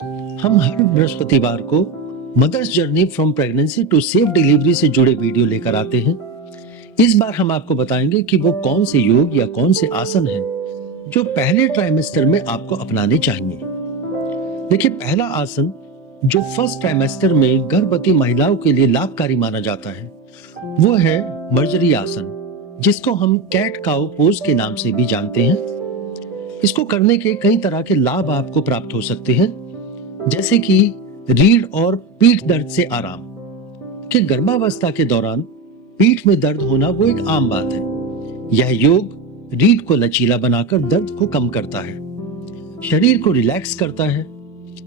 हम हर बृहस्पतिवार को mother's journey from pregnancy to safe delivery से जुड़े वीडियो लेकर आते हैं। इस बार हम आपको बताएंगे कि वो कौन से योग या कौन से आसन हैं जो पहले ट्राइमेस्टर में आपको अपनाने चाहिए। देखिए, पहला आसन जो फर्स्ट ट्राइमेस्टर में गर्भवती महिलाओं के लिए लाभकारी माना जाता है वो है मर्जरी आसन, जिसको हम कैट काउ पोज के नाम से भी जानते हैं। इसको करने के कई तरह के लाभ आपको प्राप्त हो सकते हैं, जैसे कि रीढ़ और पीठ दर्द से आराम। कि गर्भावस्था के दौरान पीठ में दर्द होना वो एक आम बात है। यह योग रीढ़ को लचीला बनाकर दर्द को कम करता है, शरीर को रिलैक्स करता है।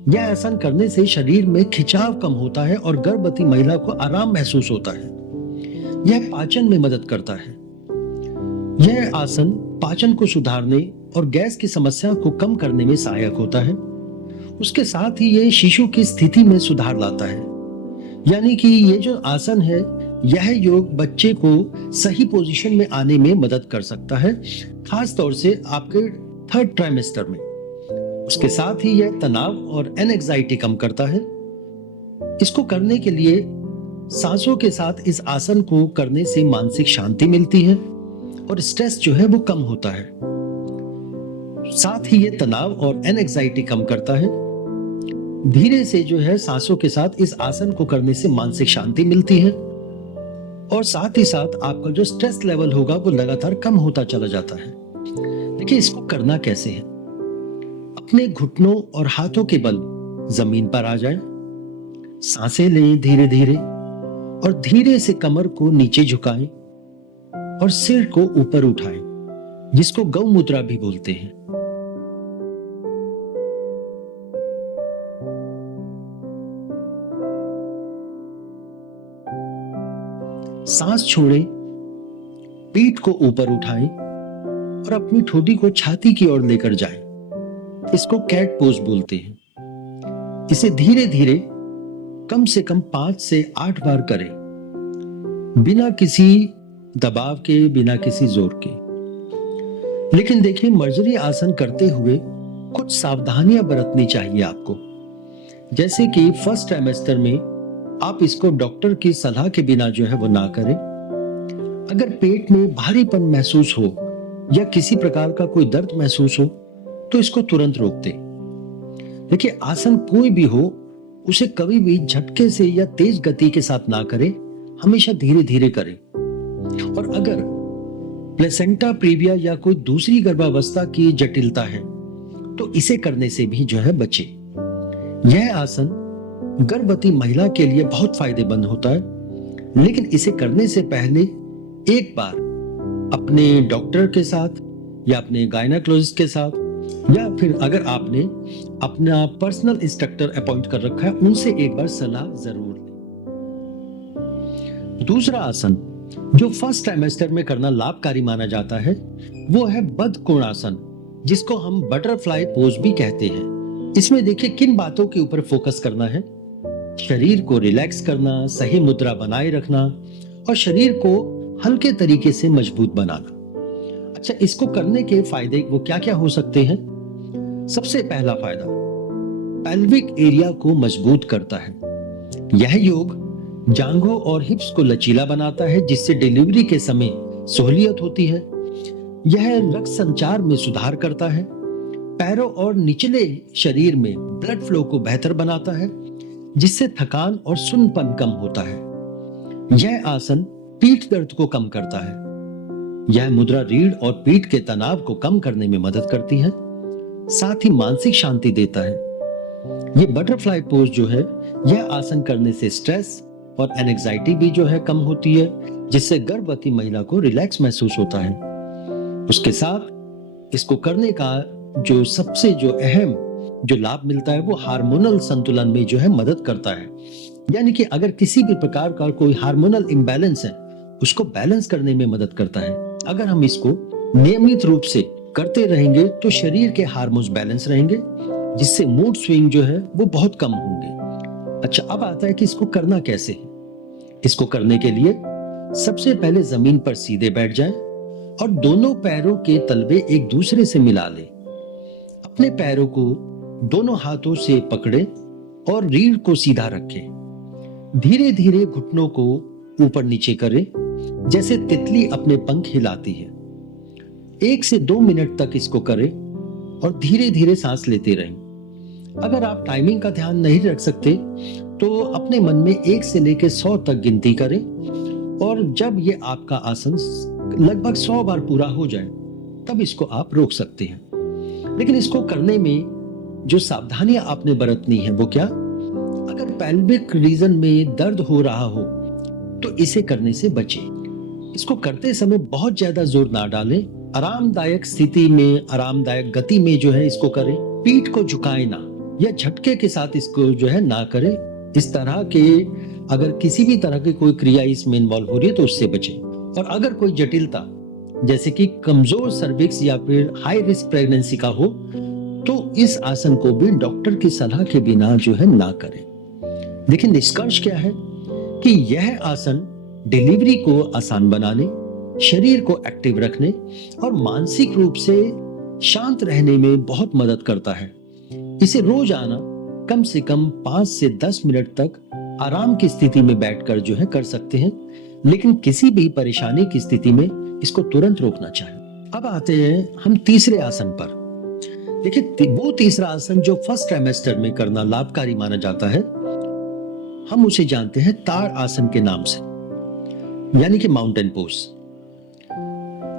यह आसन करने से शरीर में खिंचाव कम होता है और गर्भवती महिला को आराम महसूस होता है। यह पाचन में मदद करता है। यह आसन पाचन को सुधारने और गैस की समस्या को कम करने में सहायक होता है। उसके साथ ही ये शिशु की स्थिति में सुधार लाता है। यानी कि ये जो आसन है, यह योग बच्चे को सही पोजीशन में आने में मदद कर सकता है, खास तौर से आपके थर्ड ट्राइमेस्टर में। उसके साथ ही यह तनाव और एंजाइटी कम करता है। इसको करने के लिए सांसों के साथ इस आसन को करने से मानसिक शांति मिलती है और स्ट्रेस जो है वो कम होता है। साथ ही ये तनाव और एंजाइटी कम करता है। धीरे से जो है सांसों के साथ इस आसन को करने से मानसिक शांति मिलती है और साथ ही साथ आपका जो स्ट्रेस लेवल होगा वो लगातार कम होता चला जाता है। देखिए, इसको करना कैसे है। अपने घुटनों और हाथों के बल जमीन पर आ जाएं, सांसें लें धीरे धीरे और धीरे से कमर को नीचे झुकाएं और सिर को ऊपर उठाएं, जिसको गौ मुद्रा भी बोलते हैं। सांस छोड़ें, पीठ को ऊपर उठाएं और अपनी ठोडी को छाती की ओर लेकर जाएं। इसको कैट पोज बोलते हैं। इसे धीरे धीरे कम से कम 5 से 8 बार करें, बिना किसी दबाव के, बिना किसी जोर के। लेकिन देखिए, मर्जरी आसन करते हुए कुछ सावधानियां बरतनी चाहिए आपको। जैसे कि फर्स्ट ट्राइमेस्टर में आप इसको डॉक्टर की सलाह के बिना जो है वो ना करें। अगर पेट में भारीपन महसूस हो या किसी प्रकार का कोई दर्द महसूस हो तो इसको तुरंत रोक दें। देखिए, आसन कोई भी हो, उसे कभी भी झटके से या तेज गति के साथ ना करें, हमेशा धीरे धीरे करें। और अगर प्लेसेंटा प्रीविया या कोई दूसरी गर्भावस्था की जटिलता है तो इसे करने से भी जो है बचे। यह आसन गर्भवती महिला के लिए बहुत फायदेमंद होता है, लेकिन इसे करने से पहले एक बार अपने डॉक्टर के साथ या अपने गायनेकोलॉजिस्ट के साथ या फिर अगर आपने अपना पर्सनल इंस्ट्रक्टर अपॉइंट कर रखा है, उनसे एक बार सलाह जरूर लें। दूसरा आसन जो फर्स्ट ट्राइमेस्टर में करना लाभकारी माना जाता है वो है बद्ध कोणासन, जिसको हम बटरफ्लाई पोज भी कहते हैं। इसमें देखिए किन बातों के ऊपर फोकस करना है। शरीर को रिलैक्स करना, सही मुद्रा बनाए रखना और शरीर को हल्के तरीके से मजबूत बनाना। अच्छा, इसको करने के फायदे वो क्या क्या हो सकते हैं। सबसे पहला फायदा, पेल्विक एरिया को मजबूत करता है। यह योग जांघों और हिप्स को लचीला बनाता है, जिससे डिलीवरी के समय सहूलियत होती है। यह रक्त संचार में सुधार करता है। पैरों और निचले शरीर में ब्लड फ्लो को बेहतर बनाता है, जिससे थकान और सुन्नपन कम होता है। यह आसन पीठ दर्द को कम करता है। यह मुद्रा रीढ़ और पीठ के तनाव को कम करने में मदद करती है, साथ ही मानसिक शांति देता है। ये बटरफ्लाई पोज जो है, यह आसन करने से स्ट्रेस और एंजाइटी भी जो है कम होती है, जिससे गर्भवती महिला को रिलैक्स महसूस होता है। उसके साथ इसको करने का जो सबसे जो अहम जो लाभ मिलता है वो हार्मोनल संतुलन में जो है मदद करता है। यानी कि अगर किसी भी प्रकार का कोई हार्मोनल इम्बैलेंस है, उसको बैलेंस करने में मदद करता है। अगर हम इसको नियमित रूप से करते रहेंगे तो शरीर के हार्मोन्स बैलेंस रहेंगे, जिससे मूड स्विंग जो है वो बहुत कम होंगे। अच्छा, अब आता है कि इसको करना कैसे है। इसको करने के लिए सबसे पहले जमीन पर सीधे बैठ जाएं और दोनों पैरों के तलवे एक दूसरे से मिला लें। अपने पैरों को दोनों हाथों से पकड़े और रीढ़ को सीधा रखें। धीरे धीरे घुटनों को ऊपर नीचे करें, जैसे तितली अपने पंख हिलाती है। 1 से 2 मिनट तक इसको करें और धीरे धीरे सांस लेते रहें। अगर आप टाइमिंग का ध्यान नहीं रख सकते तो अपने मन में 1 से लेकर 100 तक गिनती करें, और जब ये आपका आसन लगभग 100 बार पूरा हो जाए तब इसको आप रोक सकते हैं। लेकिन इसको करने में जो सावधानियां आपने बरतनी है वो क्या? अगर पेल्विक रीजन में दर्द हो रहा हो तो इसे करने से बचें। इसको करते समय बहुत ज्यादा जोर ना डालें। आरामदायक स्थिति में, आरामदायक गति में जो है इसको करें। पीठ को झुकाएं ना, या झटके के साथ इसको जो है ना करें। इस तरह के अगर किसी भी तरह की कोई क्रिया इसमें इन्वॉल्व हो रही है तो उससे बचें। और अगर कोई जटिलता जैसे कि कमजोर सर्विक्स या फिर हाई रिस्क प्रेगनेंसी का हो तो इस आसन को भी डॉक्टर की सलाह के बिना जो है ना करें। लेकिन निष्कर्ष क्या है कि यह आसन डिलीवरी को आसान बनाने, शरीर को एक्टिव रखने और मानसिक रूप से शांत रहने में बहुत मदद करता है। इसे रोजाना कम से कम 5 से 10 मिनट तक आराम की स्थिति में बैठकर जो है कर सकते हैं, लेकिन किसी भी परेशानी की स्थिति में इसको तुरंत रोकना चाहिए। अब आते हैं हम तीसरे आसन पर। देखिए, वो तीसरा आसन जो फर्स्ट ट्राइमेस्टर में करना लाभकारी माना जाता है, हम उसे जानते हैं ताड़ आसन के नाम से, यानी कि माउंटेन पोज।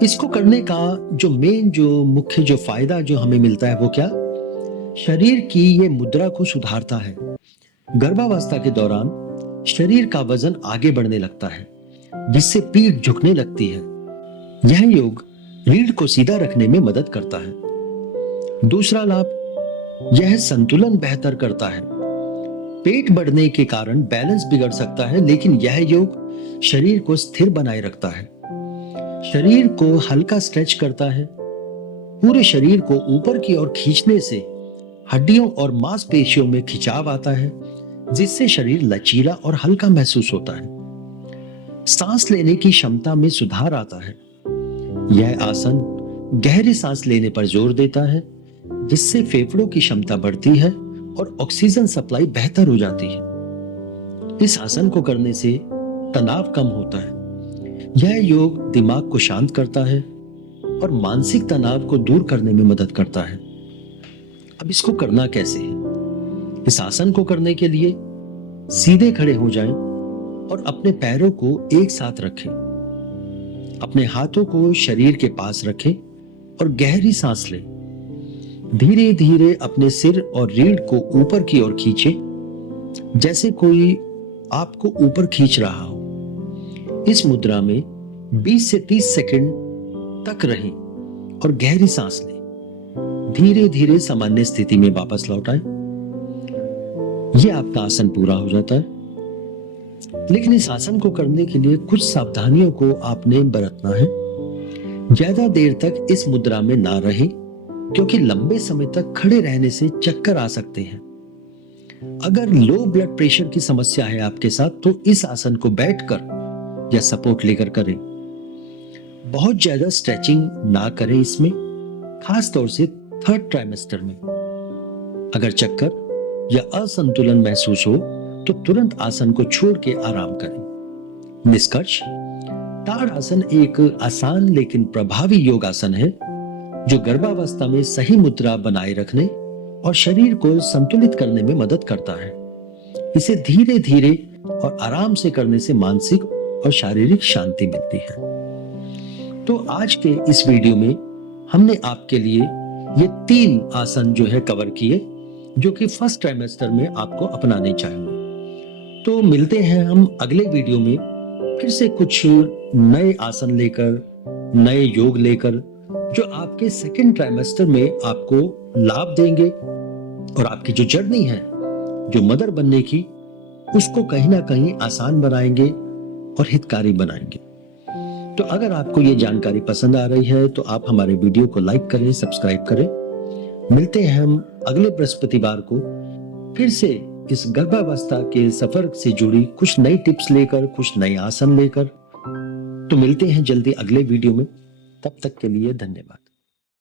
इसको करने का जो मुख्य फायदा जो हमें मिलता है वो क्या? शरीर की ये मुद्रा को सुधारता है। गर्भावस्था के दौरान शरीर का वजन आगे बढ़ने लगता है, जिससे पीठ झुकने लगती है। यह योग रीढ़ को सीधा रखने में मदद करता है। दूसरा लाभ, यह संतुलन बेहतर करता है। पेट बढ़ने के कारण बैलेंस बिगड़ सकता है, लेकिन यह योग शरीर को स्थिर बनाए रखता है। शरीर को हल्का स्ट्रेच करता है। पूरे शरीर को ऊपर की ओर खींचने से हड्डियों और मांसपेशियों में खिंचाव आता है, जिससे शरीर लचीला और हल्का महसूस होता है। सांस लेने की क्षमता में सुधार आता है। यह आसन गहरी सांस लेने पर जोर देता है, जिससे फेफड़ों की क्षमता बढ़ती है और ऑक्सीजन सप्लाई बेहतर हो जाती है। इस आसन को करने से तनाव कम होता है। यह योग दिमाग को शांत करता है और मानसिक तनाव को दूर करने में मदद करता है। अब इसको करना कैसे है? इस आसन को करने के लिए सीधे खड़े हो जाएं और अपने पैरों को एक साथ रखें। अपने हाथों को शरीर के पास रखें और गहरी सांस लें। धीरे धीरे अपने सिर और रीढ़ को ऊपर की ओर खींचें, जैसे कोई आपको ऊपर खींच रहा हो। इस मुद्रा में 20 से 30 सेकंड तक रहें और गहरी सांस लें। धीरे धीरे सामान्य स्थिति में वापस लौट आए। यह आपका आसन पूरा हो जाता है। लेकिन इस आसन को करने के लिए कुछ सावधानियों को आपने बरतना है। ज्यादा देर तक इस मुद्रा में ना रहें, क्योंकि लंबे समय तक खड़े रहने से चक्कर आ सकते हैं। अगर लो ब्लड प्रेशर की समस्या है आपके साथ, तो इस आसन को बैठकर या सपोर्ट लेकर करें। बहुत ज्यादा स्ट्रेचिंग ना करें इसमें, खास तौर से 3rd ट्राइमेस्टर में। अगर चक्कर या असंतुलन महसूस हो तो तुरंत आसन को छोड़ के आराम करें। निष्कर्ष, ताड़ आसन एक आसान लेकिन प्रभावी योगासन है, जो गर्भावस्था में सही मुद्रा बनाए रखने और शरीर को संतुलित करने में मदद करता है। इसे धीरे धीरे और आराम से करने से मानसिक और शारीरिक शांति मिलती है। तो आज के इस वीडियो में हमने आपके लिए ये 3 आसन जो है कवर किए, जो कि फर्स्ट ट्राइमेस्टर में आपको अपनाने चाहिए। तो मिलते हैं हम अगले वीडियो में फिर से कुछ नए आसन लेकर, नए योग लेकर, जो आपके 2nd ट्राइमेस्टर में आपको लाभ देंगे और आपकी जो जर्नी है, जो मदर बनने की, उसको कहीं ना कहीं आसान बनाएंगे और हितकारी बनाएंगे। तो अगर आपको ये जानकारी पसंद आ रही है तो आप हमारे वीडियो को लाइक करें, सब्सक्राइब करें। मिलते हैं हम अगले बृहस्पतिवार को फिर से इस गर्भावस्था के सफर से जुड़ी कुछ नई टिप्स लेकर, कुछ नए आसन लेकर। तो मिलते हैं जल्दी अगले वीडियो में। तब तक के लिए धन्यवाद।